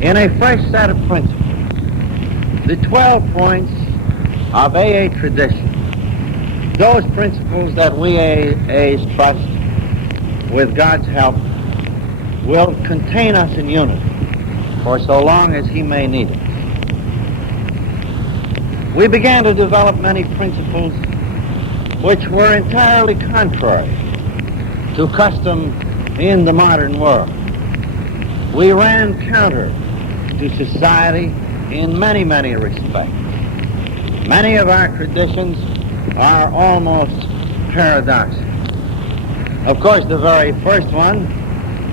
in a fresh set of principles. The 12 points of AA tradition, those principles that we AAs trust, with God's help, will contain us in unity for so long as He may need us. We began to develop many principles which were entirely contrary to custom in the modern world. We ran counter to society in many, many respects. Many of our traditions are almost paradoxical. Of course, the very first one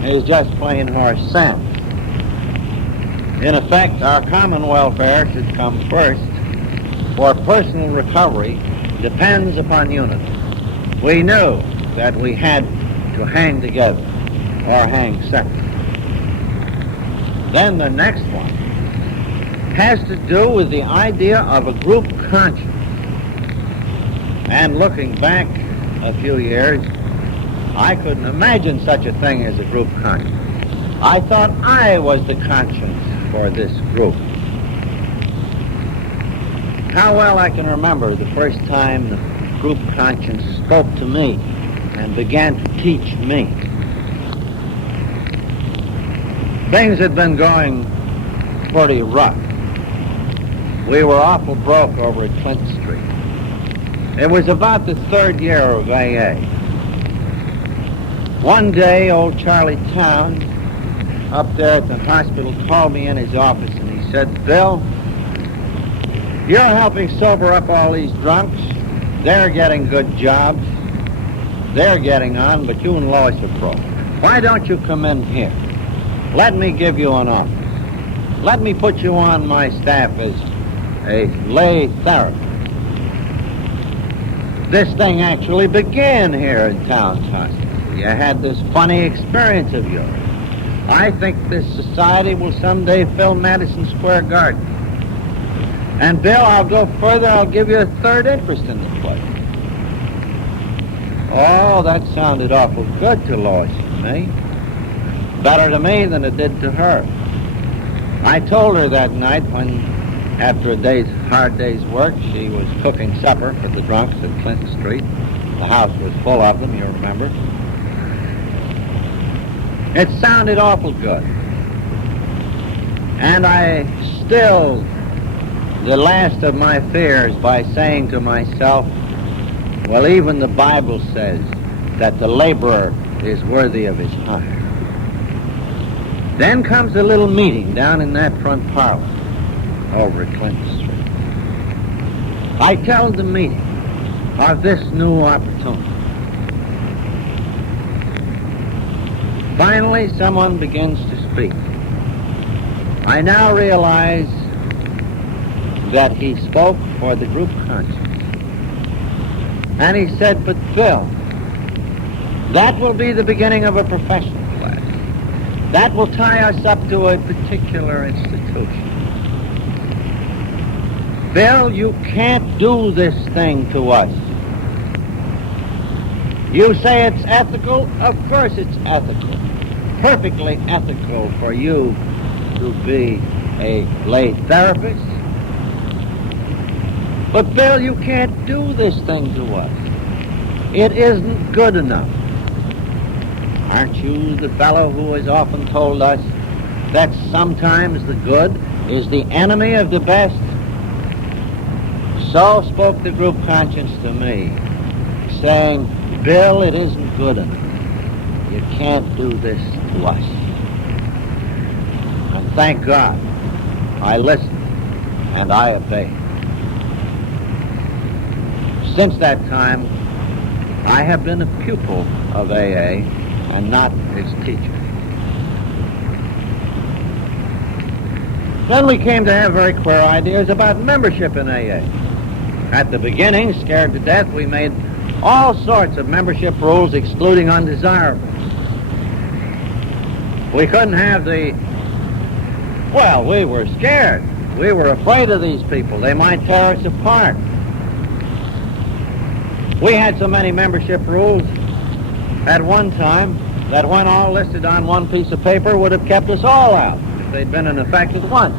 is just plain horse sense. In effect, our common welfare should come first, for personal recovery depends upon unity. We knew that we had to hang together or hang separate. Then the next one has to do with the idea of a group conscience. And looking back a few years, I couldn't imagine such a thing as a group conscience. I thought I was the conscience for this group. How well I can remember the first time the group conscience spoke to me and began to teach me. Things had been going pretty rough. We were awful broke over at Clinton Street. It was about the third year of AA. One day, old Charlie Town, up there at the hospital, called me in his office and he said, "Bill, you're helping sober up all these drunks. They're getting good jobs. They're getting on, but you and Lois are broke. Why don't you come in here? Let me give you an office. Let me put you on my staff as a lay therapist." This thing actually began here in Town's hospital. You had this funny experience of yours. I think this society will someday fill Madison Square Garden. And Bill, I'll go further. I'll give you a third interest in the place. Oh, that sounded awful good to Lois and me. Better to me than it did to her. I told her that night when, after a hard day's work, she was cooking supper for the drunks at Clinton Street. The house was full of them, you remember. It sounded awful good. And I stilled the last of my fears by saying to myself, well, even the Bible says that the laborer is worthy of his hire. Then comes a little meeting down in that front parlor over at Clinton Street. I tell the meeting of this new opportunity. Finally, someone begins to speak. I now realize that he spoke for the group conscience. And he said, "But Bill, that will be the beginning of a professional class. That will tie us up to a particular institution. Bill, you can't do this thing to us. You say it's ethical? Of course it's ethical. Perfectly ethical for you to be a lay therapist. But Bill, you can't do this thing to us. It isn't good enough. Aren't you the fellow who has often told us that sometimes the good is the enemy of the best?" So spoke the group conscience to me, saying, "Bill, it isn't good enough. You can't do this to us." And thank God, I listened and I obeyed. Since that time, I have been a pupil of AA and not its teacher. Then we came to have very queer ideas about membership in AA. At the beginning, scared to death, we made all sorts of membership rules excluding undesirables. We couldn't have we were scared. We were afraid of these people. They might tear us apart. We had so many membership rules at one time that when all listed on one piece of paper would have kept us all out if they'd been in effect at once.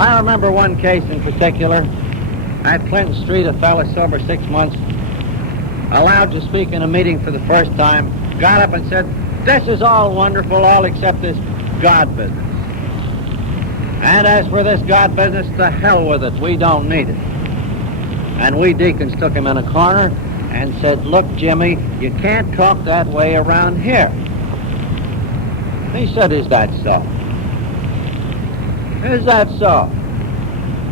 I remember one case in particular. At Clinton Street, a fellow sober 6 months, allowed to speak in a meeting for the first time, got up and said, "This is all wonderful, all except this God business. And as for this God business, to hell with it, we don't need it." And we deacons took him in a corner and said, "Look, Jimmy, you can't talk that way around here." He said, "Is that so? Is that so?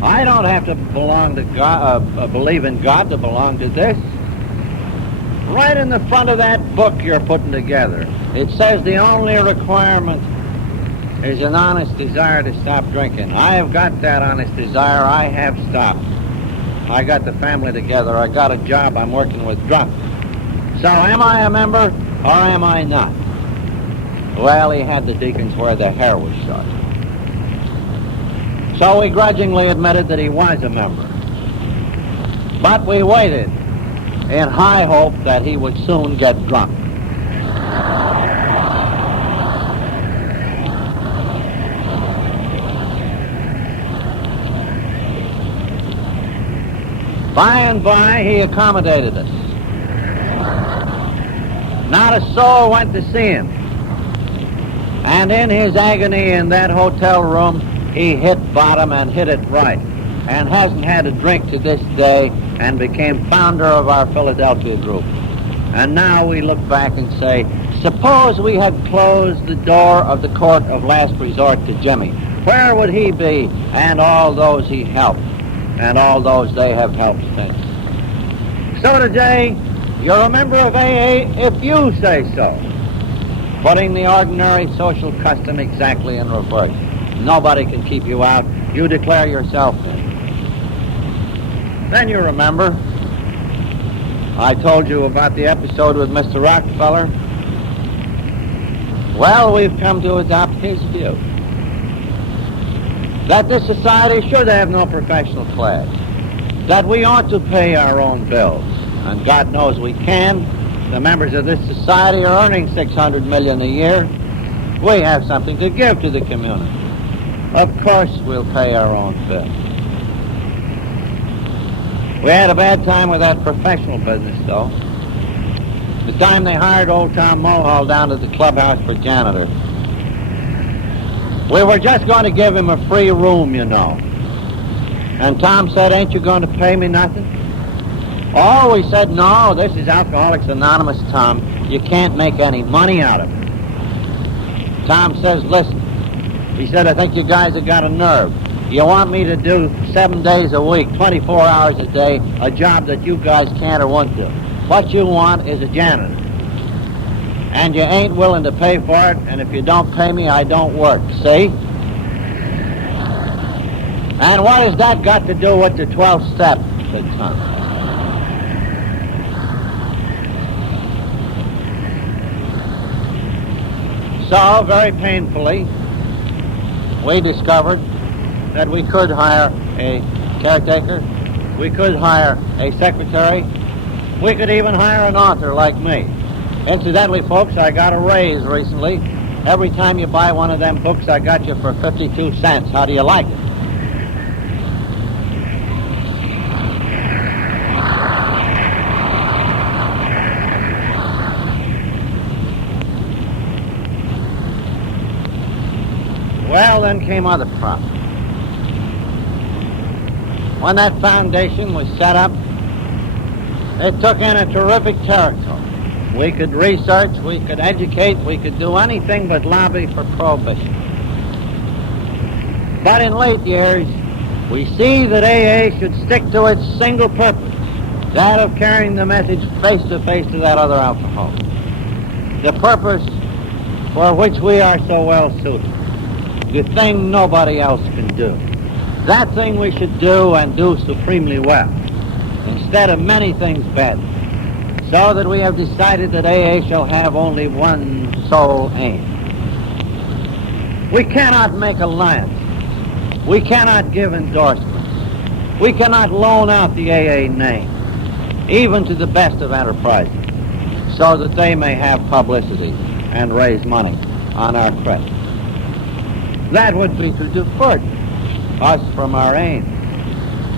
I don't have to belong to God, believe in God to belong to this." Right in the front of that book you're putting together, it says the only requirement is an honest desire to stop drinking. I have got that honest desire. I have stopped. I got the family together. I got a job. I'm working with drunks. So am I a member or am I not? Well, he had the deacons where their hair was short. So we grudgingly admitted that he was a member. But we waited in high hope that he would soon get drunk. By and by, he accommodated us. Not a soul went to see him. And in his agony in that hotel room, he hit bottom and hit it right, and hasn't had a drink to this day, and became founder of our Philadelphia group. And now we look back and say, suppose we had closed the door of the court of last resort to Jimmy. Where would he be and all those he helped, and all those they have helped since? So today, you're a member of AA if you say so, putting the ordinary social custom exactly in reverse. Nobody can keep you out. You declare yourself. Then you remember, I told you about the episode with Mr. Rockefeller. Well, we've come to adopt his view that this society should have no professional class, that we ought to pay our own bills, and God knows we can. The members of this society are earning $600 million a year. We have something to give to the community. Of course we'll pay our own bills. We had a bad time with that professional business, though. The time they hired old Tom Mulhall down to the clubhouse for janitor. We were just going to give him a free room, you know. And Tom said, "Ain't you going to pay me nothing?" Oh, we said, "No, this is Alcoholics Anonymous, Tom. You can't make any money out of it." Tom says, "Listen," he said, "I think you guys have got a nerve. You want me to do 7 days a week, 24 hours a day, a job that you guys can't or won't do. What you want is a janitor. And you ain't willing to pay for it, and if you don't pay me, I don't work, see? And what has that got to do with the 12th step?" said Tom. So, very painfully, we discovered that we could hire a caretaker, we could hire a secretary, we could even hire an author like me. Incidentally, folks, I got a raise recently. Every time you buy one of them books, I got you for 52 cents. How do you like it? Well, then came other problems. When that foundation was set up, it took in a terrific territory. We could research, we could educate, we could do anything but lobby for prohibition. But in late years, we see that AA should stick to its single purpose, that of carrying the message face to face to that other alcohol. The purpose for which we are so well suited. The thing nobody else can do. That thing we should do and do supremely well, instead of many things better. So that we have decided that AA shall have only one sole aim. We cannot make alliances. We cannot give endorsements. We cannot loan out the AA name, even to the best of enterprises, so that they may have publicity and raise money. on our credit. That would be to divert us from our aim,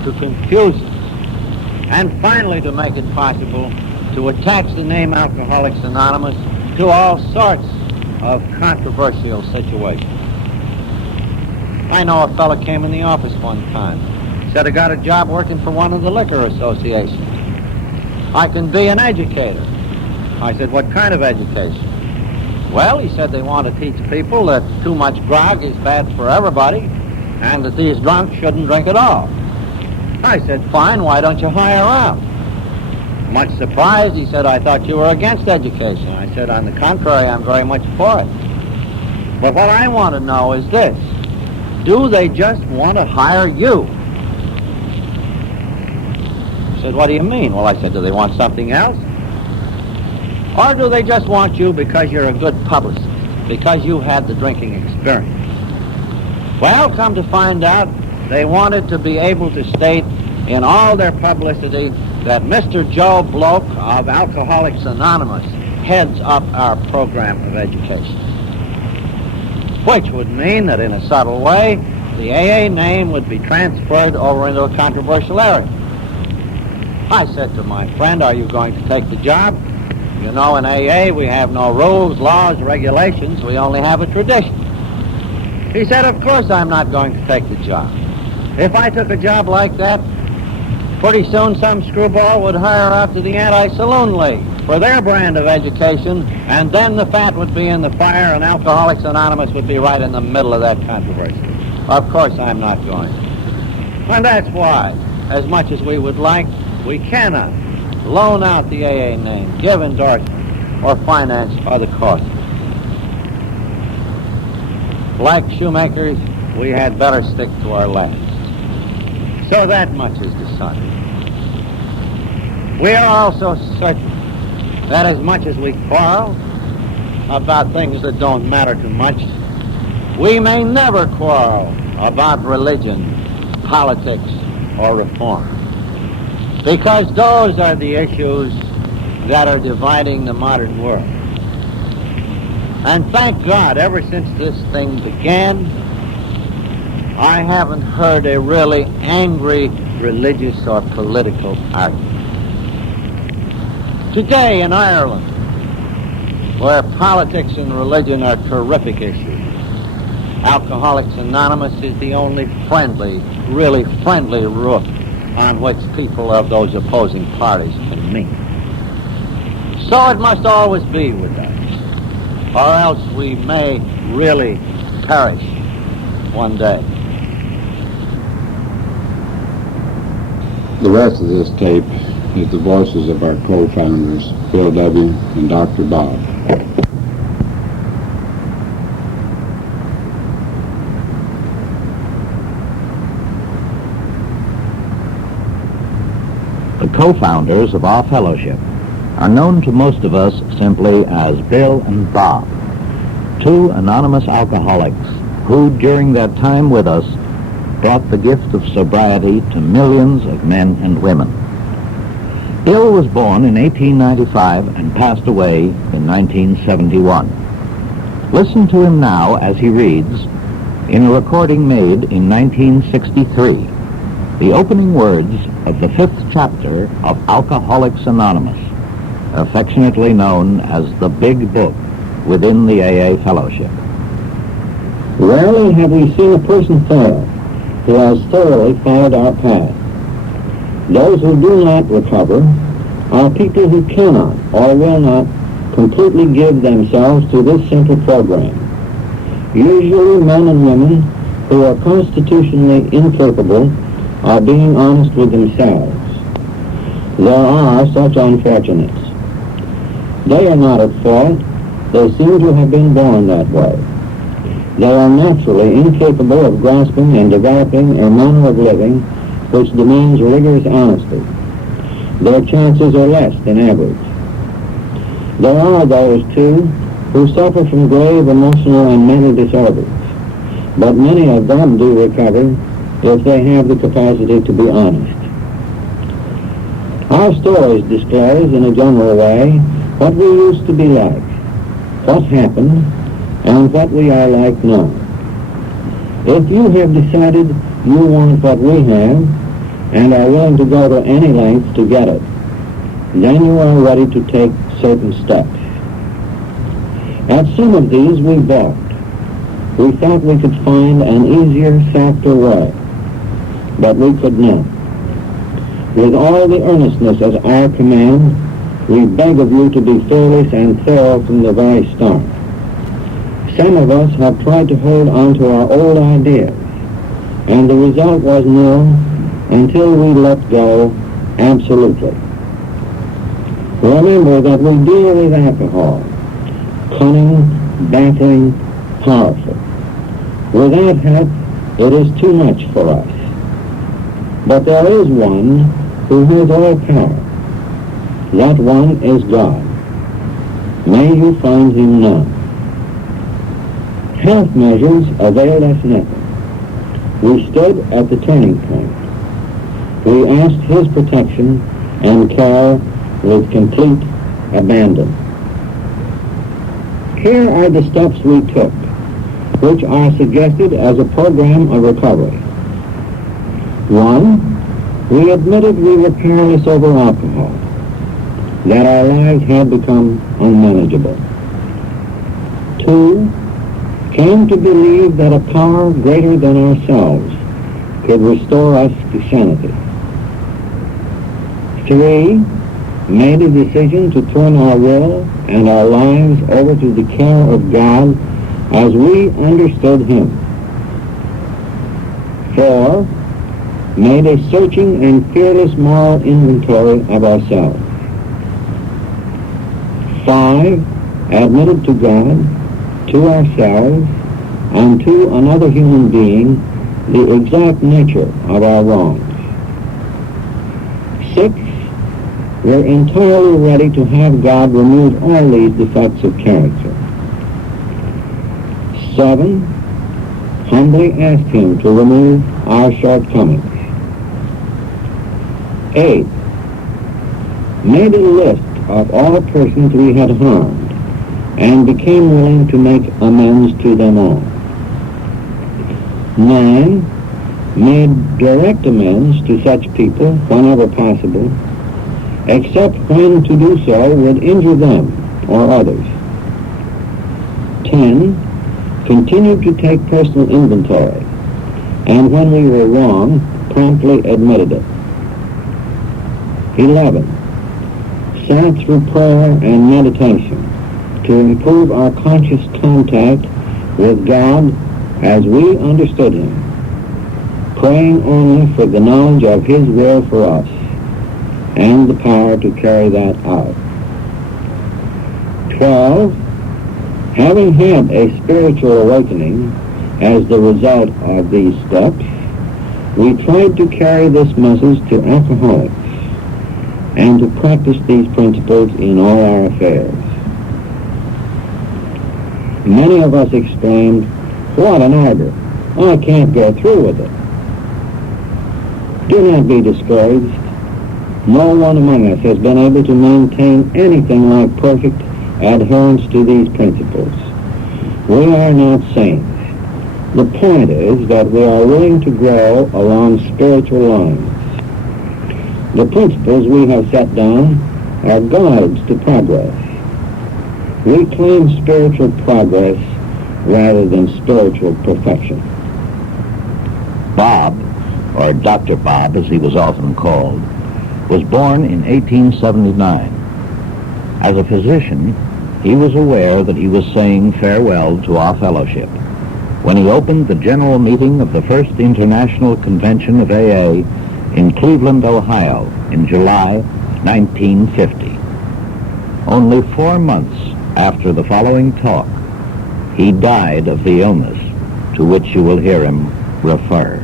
to confuse us, and finally to make it possible to attach the name Alcoholics Anonymous to all sorts of controversial situations. I know a fellow came in the office one time, said, I got a job working for one of the liquor associations. I can be an educator. I said, what kind of education? Well, he said, they want to teach people that too much grog is bad for everybody and that these drunks shouldn't drink at all. I said, fine, why don't you hire out? Much surprised, he said, I thought you were against education. I said, on the contrary, I'm very much for it. But what I want to know is this. Do they just want to hire you? He said, what do you mean? Well, I said, do they want something else? Or do they just want you because you're a good publicist, because you had the drinking experience? Well, come to find out, they wanted to be able to state in all their publicity that Mr. Joe Bloke of Alcoholics Anonymous heads up our program of education. Which would mean that in a subtle way, the AA name would be transferred over into a controversial area. I said to my friend, are you going to take the job? You know, in AA, we have no rules, laws, regulations. We only have a tradition. He said, of course I'm not going to take the job. If I took a job like that, pretty soon some screwball would hire out to the Anti-Saloon League for their brand of education, and then the fat would be in the fire, and Alcoholics Anonymous would be right in the middle of that controversy. Of course I'm not going. And that's why, as much as we would like, we cannot loan out the AA name, give endorsement, or finance other causes. Like shoemakers, we had better stick to our last. So that much is decided. We are also certain that as much as we quarrel about things that don't matter too much, we may never quarrel about religion, politics, or reform. Because those are the issues that are dividing the modern world. And thank God, ever since this thing began, I haven't heard a really angry religious or political argument. Today in Ireland, where politics and religion are terrific issues, Alcoholics Anonymous is the only friendly, really friendly roof on which people of those opposing parties can meet. So it must always be with us, or else we may really perish one day. The rest of this tape is the voices of our co-founders, Bill W. and Dr. Bob. The co-founders of our fellowship are known to most of us simply as Bill and Bob, two anonymous alcoholics who, during their time with us, brought the gift of sobriety to millions of men and women. Bill was born in 1895 and passed away in 1971. Listen to him now as he reads, in a recording made in 1963, the opening words of the 5th chapter of Alcoholics Anonymous, affectionately known as the Big Book within the AA Fellowship. Rarely have we seen a person fail who has thoroughly followed our path. Those who do not recover are people who cannot or will not completely give themselves to this simple program. Usually men and women who are constitutionally incapable of being honest with themselves. There are such unfortunates. They are not at fault. They seem to have been born that way. They are naturally incapable of grasping and developing a manner of living which demands rigorous honesty. Their chances are less than average. There are those, too, who suffer from grave emotional and mental disorders, but many of them do recover if they have the capacity to be honest. Our stories disclose, in a general way, what we used to be like, what happened, and what we are like now. If you have decided you want what we have and are willing to go to any length to get it, then you are ready to take certain steps. At some of these we balked. We thought we could find an easier, softer way, but we could not. With all the earnestness at our command, we beg of you to be fearless and thorough from the very start. Some of us have tried to hold on to our old ideas, and the result was nil until we let go absolutely. Remember that we deal with alcohol, cunning, baffling, powerful. Without help, it is too much for us. But there is one who has all power. That one is God. May you find him now. Health measures availed us nothing. We stood at the turning point. We asked his protection and care with complete abandon. Here are the steps we took, which are suggested as a program of recovery. 1, we admitted we were powerless over alcohol, that our lives had become unmanageable. 2, came to believe that a power greater than ourselves could restore us to sanity. 3, made a decision to turn our will and our lives over to the care of God as we understood him. 4, made a searching and fearless moral inventory of ourselves. 5, admitted to God, to ourselves, and to another human being the exact nature of our wrongs. 6, we're entirely ready to have God remove all these defects of character. 7, humbly asked him to remove our shortcomings. 8, made a list of all persons we had harmed and became willing to make amends to them all. 9, made direct amends to such people whenever possible, except when to do so would injure them or others. 10, continued to take personal inventory, and when we were wrong, promptly admitted it. 11, sat through prayer and meditation to improve our conscious contact with God as we understood him, praying only for the knowledge of his will for us and the power to carry that out. 12, having had a spiritual awakening as the result of these steps, we tried to carry this message to alcoholics and to practice these principles in all our affairs. Many of us exclaimed, "What an order! I can't go through with it." Do not be discouraged. No one among us has been able to maintain anything like perfect adherence to these principles. We are not saints. The point is that we are willing to grow along spiritual lines. The principles we have set down are guides to progress. We claim spiritual progress rather than spiritual perfection. Bob, or Dr. Bob as he was often called, was born in 1879. As a physician, he was aware that he was saying farewell to our fellowship when he opened the general meeting of the First International Convention of AA in Cleveland, Ohio, in July 1950. Only 4 months after the following talk, he died of the illness to which you will hear him refer.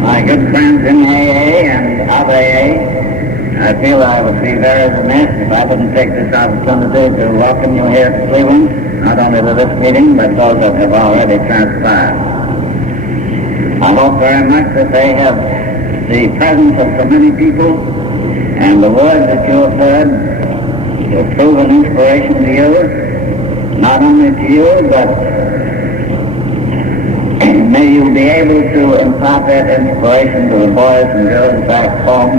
My good friends in AA and of AA, I feel I would be very remiss if I wouldn't take this opportunity to welcome you here to Cleveland, not only to this meeting, but those that have already transpired. I hope very much that they have the presence of so many people and the words that you have heard will prove an inspiration to you not only to you, but may you be able to impart that inspiration to the boys and girls back home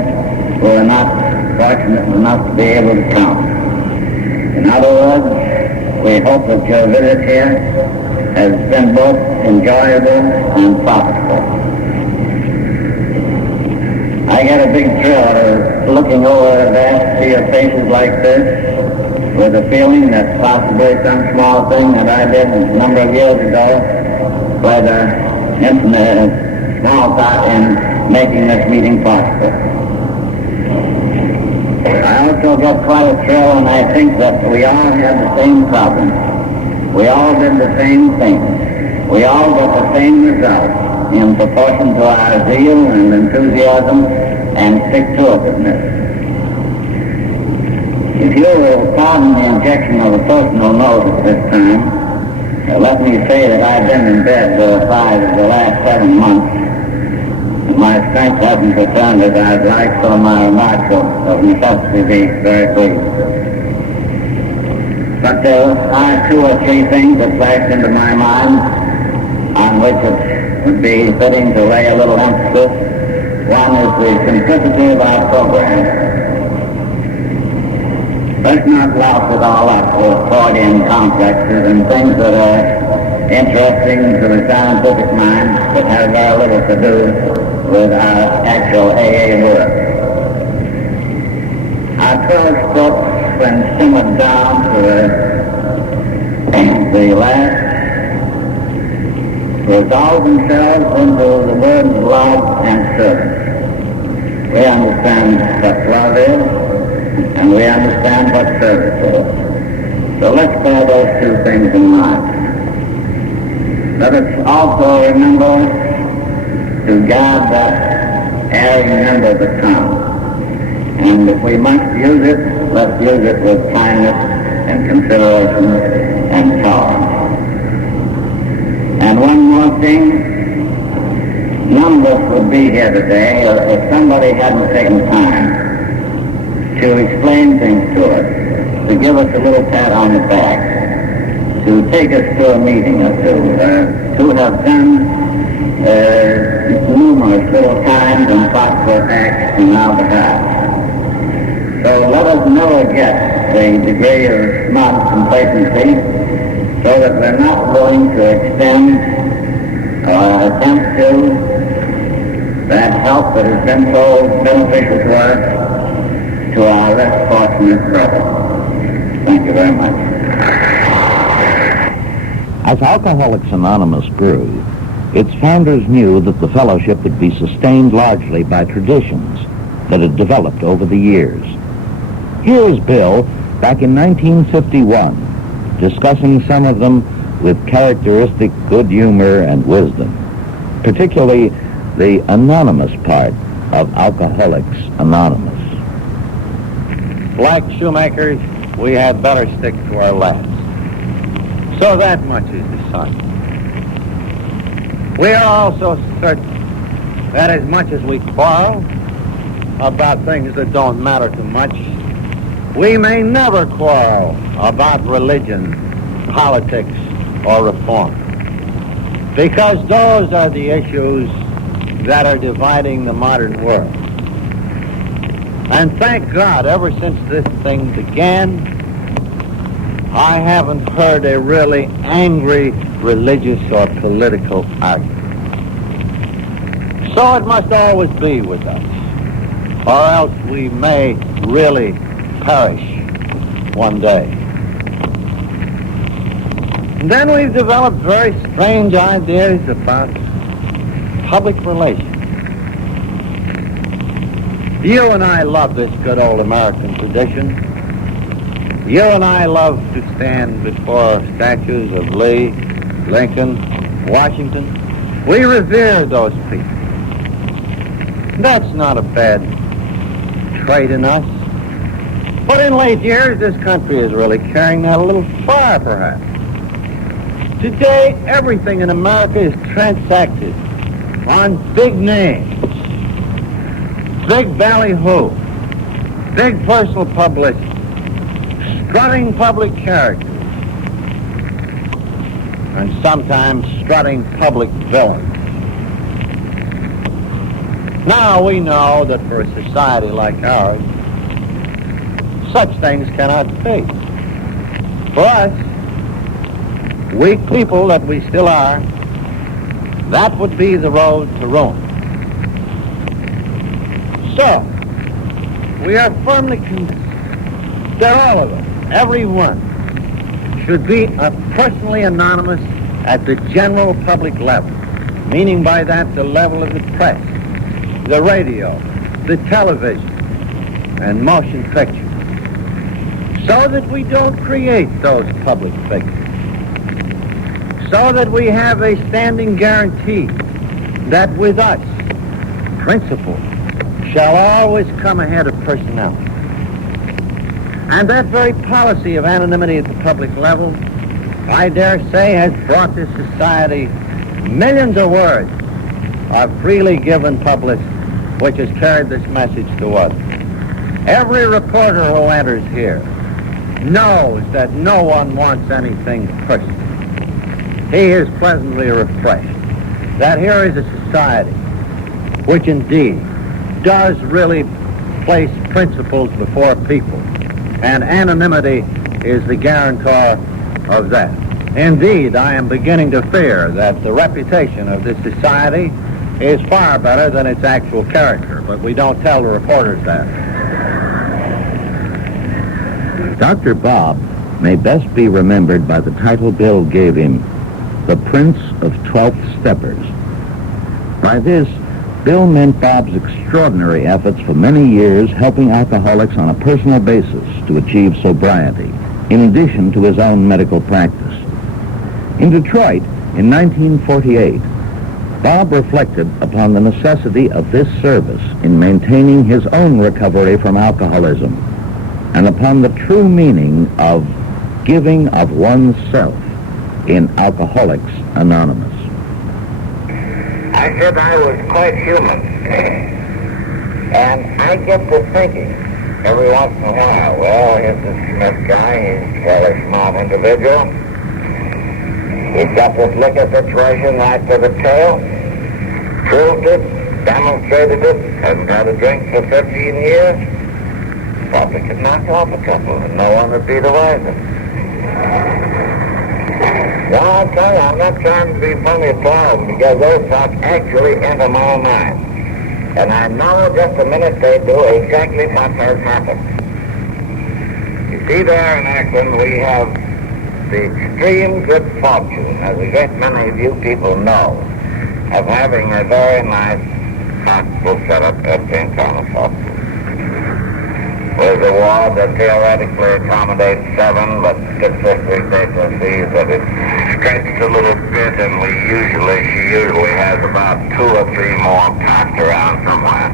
who are not fortunate enough to be able to come. In other words, we hope that your visit here has been both enjoyable and profitable. I get a big thrill out of looking over that, see your faces like this, with a feeling that possibly some small thing that I did a number of years ago played a small part in making this meeting possible. I also get quite a thrill, and I think that we all have the same problem. We all did the same thing. We all got the same result in proportion to our zeal and enthusiasm and stick-to-itiveness. If you will pardon the injection of a personal note at this time, let me say that I've been in bed for 5 of the last 7 months. My strength hasn't returned as I'd like, so my remarks of necessity be very brief. But there are 2 or 3 things that flashed into my mind on which it would be fitting to lay a little emphasis. One is the simplicity of our program. Let's not louse it all up with Freudian complexes and things that are interesting to the scientific mind but have very little to do with our actual AA work. Our 12 steps, when simmered down to the last, resolve themselves into the words love and service. We understand what love is, and we understand what service is. So let's bear those 2 things in mind. Let us also remember to guard that erring member of the tongue. And if we must use it, let's use it with kindness and consideration and tolerance. And one more thing, none of us would be here today if somebody hadn't taken time to explain things to us, to give us a little pat on the back, to take us to a meeting or to have done numerous little kind and thoughtful acts in our behalf. So let us never get the degree of smart complacency so that we're not going to extend or attempt to that help that has been so beneficial to us to our less fortunate brothers. Thank you very much. As Alcoholics Anonymous grew, its founders knew that the fellowship would be sustained largely by traditions that had developed over the years. Here is Bill, back in 1951, discussing some of them with characteristic good humor and wisdom, particularly the anonymous part of Alcoholics Anonymous. Like shoemakers, we had better stick to our lads. So that much is decided. We are also certain that as much as we quarrel about things that don't matter too much, we may never quarrel about religion, politics, or reform. Because those are the issues that are dividing the modern world. And thank God, ever since this thing began, I haven't heard a really angry religious or political argument. So it must always be with us, or else we may really perish one day. And then we've developed very strange ideas about public relations. You and I love this good old American tradition. You and I love to stand before statues of Lee, Lincoln, Washington. We revere those people. That's not a bad trait in us. But in late years, this country is really carrying that a little far, perhaps. Today, everything in America is transacted on big names, big ballyhoo, big personal publicity, strutting public characters, and sometimes strutting public villains. Now we know that for a society like ours, such things cannot be. For us, weak people that we still are, that would be the road to ruin. So, we are firmly convinced that all of us, every one, should be personally anonymous at the general public level, meaning by that the level of the press, the radio, the television, and motion picture, so that we don't create those public figures, so that we have a standing guarantee that with us, principle shall always come ahead of personality. And that very policy of anonymity at the public level, I dare say, has brought this society millions of words of freely given publicity, which has carried this message to others. Every reporter who enters here knows that no one wants anything personal. He is pleasantly refreshed that here is a society which indeed does really place principles before people, and anonymity is the guarantor of that. Indeed, I am beginning to fear that the reputation of this society is far better than its actual character, but we don't tell the reporters that. Dr. Bob may best be remembered by the title Bill gave him, the Prince of 12th Steppers. By this, Bill meant Bob's extraordinary efforts for many years helping alcoholics on a personal basis to achieve sobriety, in addition to his own medical practice. In Detroit, in 1948, Bob reflected upon the necessity of this service in maintaining his own recovery from alcoholism, and upon the true meaning of giving of oneself in Alcoholics Anonymous. I said I was quite human. And I get to thinking every once in a while, well, here's this Smith guy, he's a fairly smart individual. He's got this liquor situation right to the tail, proved it, demonstrated it, hasn't had a drink for 15 years. Probably could knock off a couple and no one would be the wiser. Well, I'll tell you, I'm not trying to be funny at all, because those thoughts actually enter my mind. And I know just a minute they do exactly what has happened. You see, there in Akron, we have the extreme good fortune, as a great many of you people know, of having a very nice hospital set up at St. Thomas Hospital. There's a ward that theoretically accommodates 7, but statistically data sees that it's stretched a little bit, and she usually has about 2 or 3 more packed around somewhere.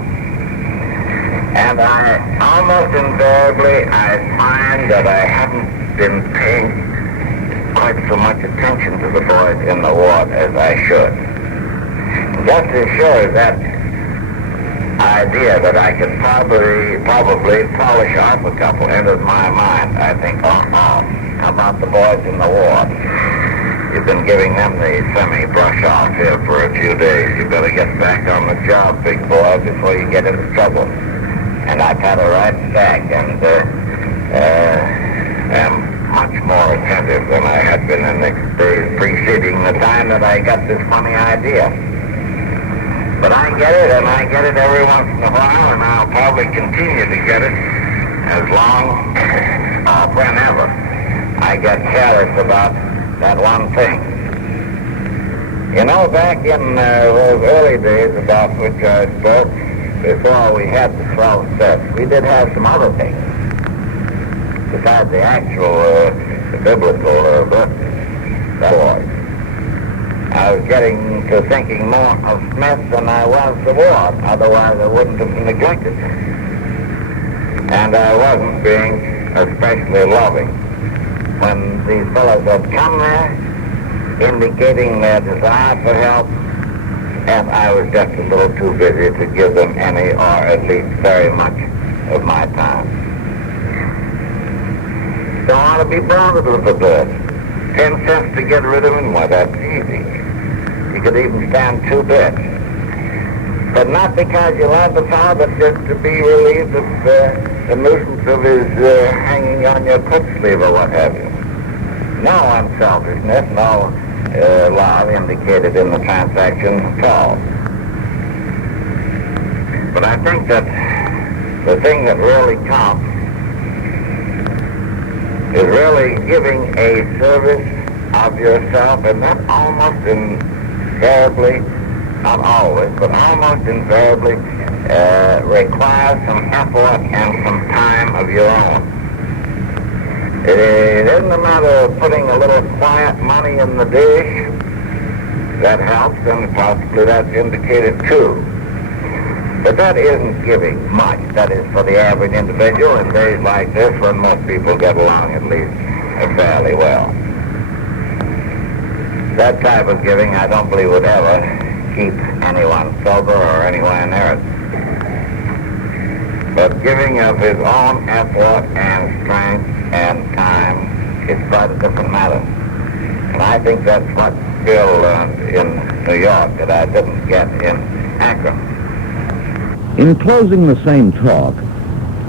And I almost invariably, I find that I haven't been paying quite so much attention to the boys in the ward as I should. Just as sure as that idea that I could probably polish off a couple enters my mind, I think, how about the boys in the ward? You've been giving them the semi-brush off here for a few days. You better get back on the job, big boy, before you get into trouble. And I pat her right back and am much more attentive than I had been in the days preceding the time that I got this funny idea. But I get it, and I get it every once in a while, and I'll probably continue to get it as long or whenever I get careless about that one thing. You know, back in those early days about which I spoke, before we had the 12 steps, we did have some other things besides the actual the biblical boys. I was getting to thinking more of Smith than I was the ward. Otherwise, I wouldn't have neglected him. And I wasn't being especially loving when these fellows had come there, indicating their desire for help, and I was just a little too busy to give them any, or at least very much, of my time. Don't want to be bothered with the bit. 10 cents to get rid of him, well, that's easy. You could even stand 2 bits. But not because you love the fellow, but just to be relieved of the nuisance of his hanging on your coat sleeve or what have you. No unselfishness, no love indicated in the transaction at all. But I think that the thing that really counts is really giving a service of yourself, and that almost invariably, not always, but almost invariably requires some effort and some time of your own. It isn't a matter of putting a little quiet money in the dish. That helps, and possibly that's indicated too. But that isn't giving much. That is for the average individual in days like this when most people get along at least fairly well. That type of giving I don't believe would ever keep anyone sober or anywhere near it. But giving of his own effort and strength and time is quite a different matter. And I think that's what Bill learned in New York that I didn't get in Akron. In closing the same talk,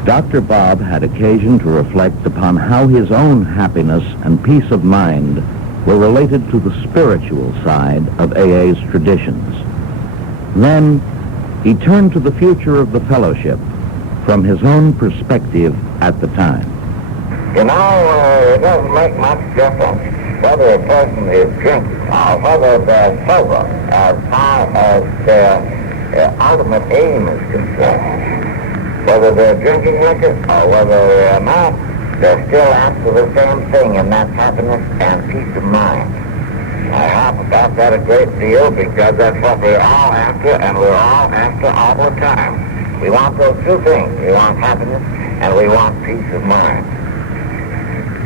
Dr. Bob had occasion to reflect upon how his own happiness and peace of mind were related to the spiritual side of AA's traditions. Then he turned to the future of the fellowship from his own perspective at the time. You know, it doesn't make much difference whether a person is drinking or whether they're sober as far as their ultimate aim is concerned. Whether they're drinking liquor or whether they're not, they're still after the same thing, and that's happiness and peace of mind. I harp about that a great deal because that's what we're all after, and we're all after all the time. We want those two things. We want happiness and we want peace of mind.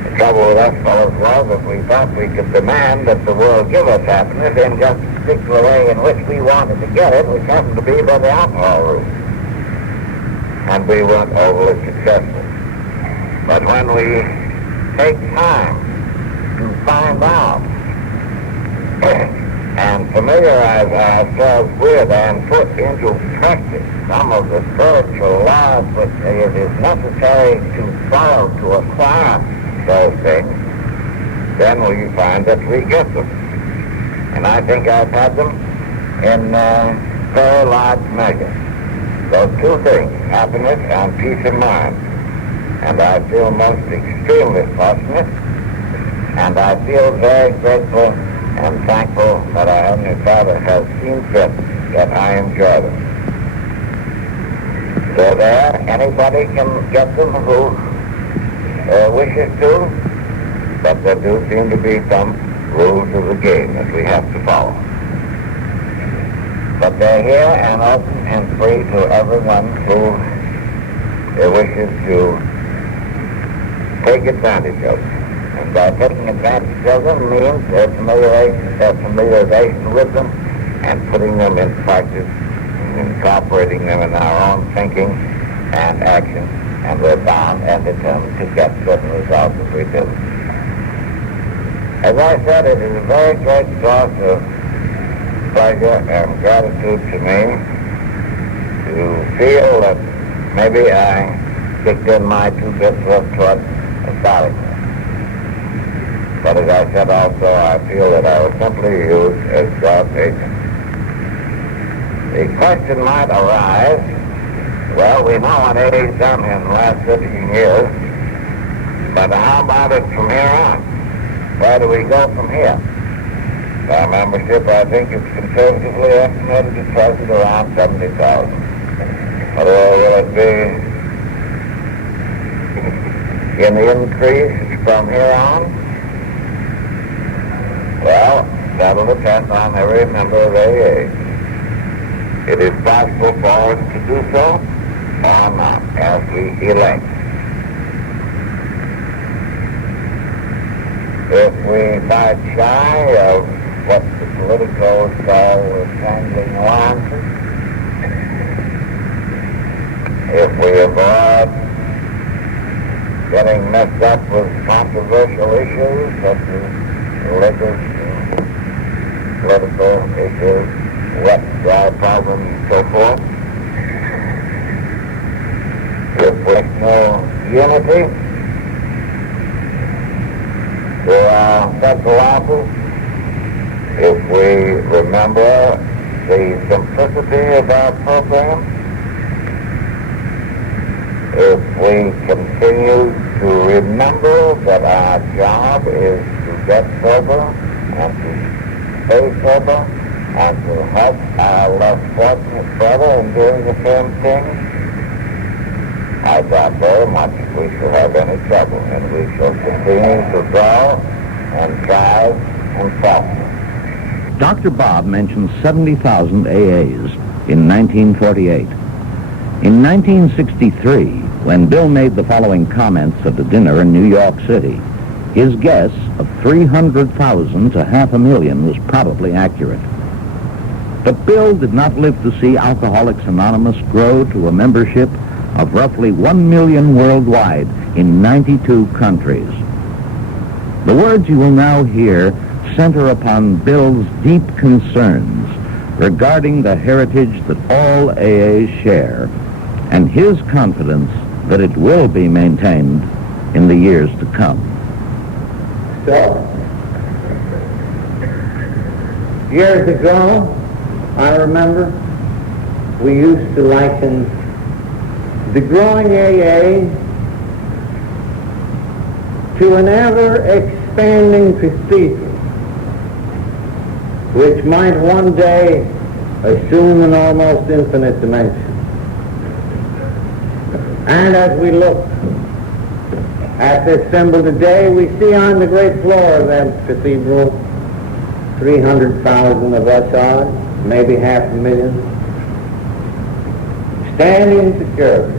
The trouble with us fellows was that we thought we could demand that the world give us happiness in just the particular way in which we wanted to get it, which happened to be by the alcohol route. And we weren't overly successful. But when we take time to find out and familiarize ourselves with and put into practice some of the spiritual laws which it is necessary to follow to acquire those things, then we find that we get them. And I think I've had them in very large measure. Those two things, happiness and peace of mind. And I feel most extremely fortunate, and I feel very grateful and thankful that our Heavenly Father has seen fit that I enjoy them. They're there. Anybody can get them who wishes to, but there do seem to be some rules of the game that we have to follow. But they're here and open and free to everyone who wishes to take advantage of them. And by taking advantage of them means familiarization with them and putting them in practice, incorporating them in our own thinking and action, and we're bound and determined to get certain results if we do. As I said, it is a very great source of pleasure and gratitude to me to feel that maybe I kicked in my 2 bits worth toward starting. But as I said also, I feel that I was simply used as God's agent. The question might arise, well, we know what AA's done in the last 15 years, but how about it from here on? Where do we go from here? Our membership, I think, is conservatively estimated at present around 70,000. Although will it be in the increase from here on? Well, that'll depend on every member of AA. It is possible for us to do so or not as we elect. If we fight shy of what the politicos call the tangling alliances, if we avoid getting messed up with controversial issues such as religious, political issues, what our problems, and so forth. If with no unity to our central office, if we remember the simplicity of our program, if we continue to remember that our job is to get sober and to stay sober and to help our less fortunate brother in doing the same thing, I doubt very much we shall have any trouble, and we shall continue to grow and thrive and prosper. Dr. Bob mentioned 70,000 AAs in 1948. In 1963, when Bill made the following comments at a dinner in New York City, his guess of 300,000 to 500,000 was probably accurate. But Bill did not live to see Alcoholics Anonymous grow to a membership of roughly 1 million worldwide in 92 countries. The words you will now hear center upon Bill's deep concerns regarding the heritage that all AAs share and his confidence that it will be maintained in the years to come. So, years ago, I remember we used to liken the growing AA to an ever-expanding cathedral which might one day assume an almost infinite dimension. And as we look at this symbol today, we see on the great floor of that cathedral 300,000 of us odd, maybe 500,000, standing securely,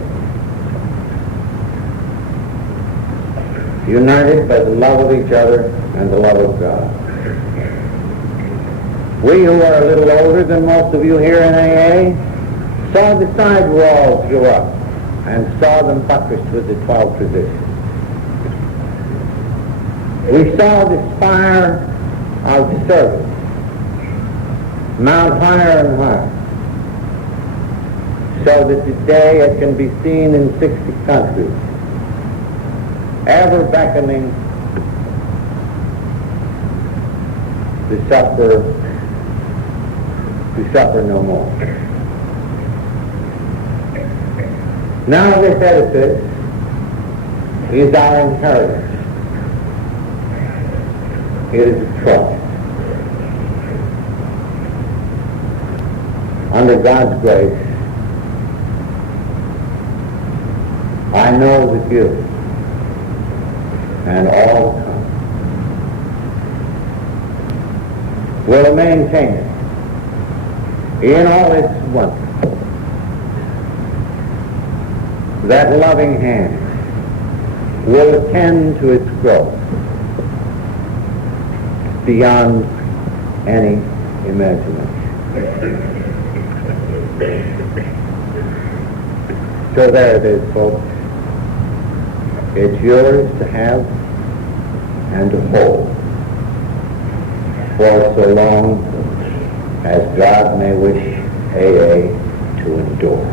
united by the love of each other and the love of God. We who are a little older than most of you here in AA saw the side walls go up and saw them buttressed with the 12 traditions. We saw the spire of service mount higher and higher, so that today it can be seen in 60 countries, ever beckoning to suffer no more. Now this edifice is our inheritance. It is a trust. Under God's grace, I know that you and all the come will maintain it in all its wonder. That loving hand will attend to its growth beyond any imagination. So there it is, folks. It's yours to have and to hold for so long as God may wish AA to endure.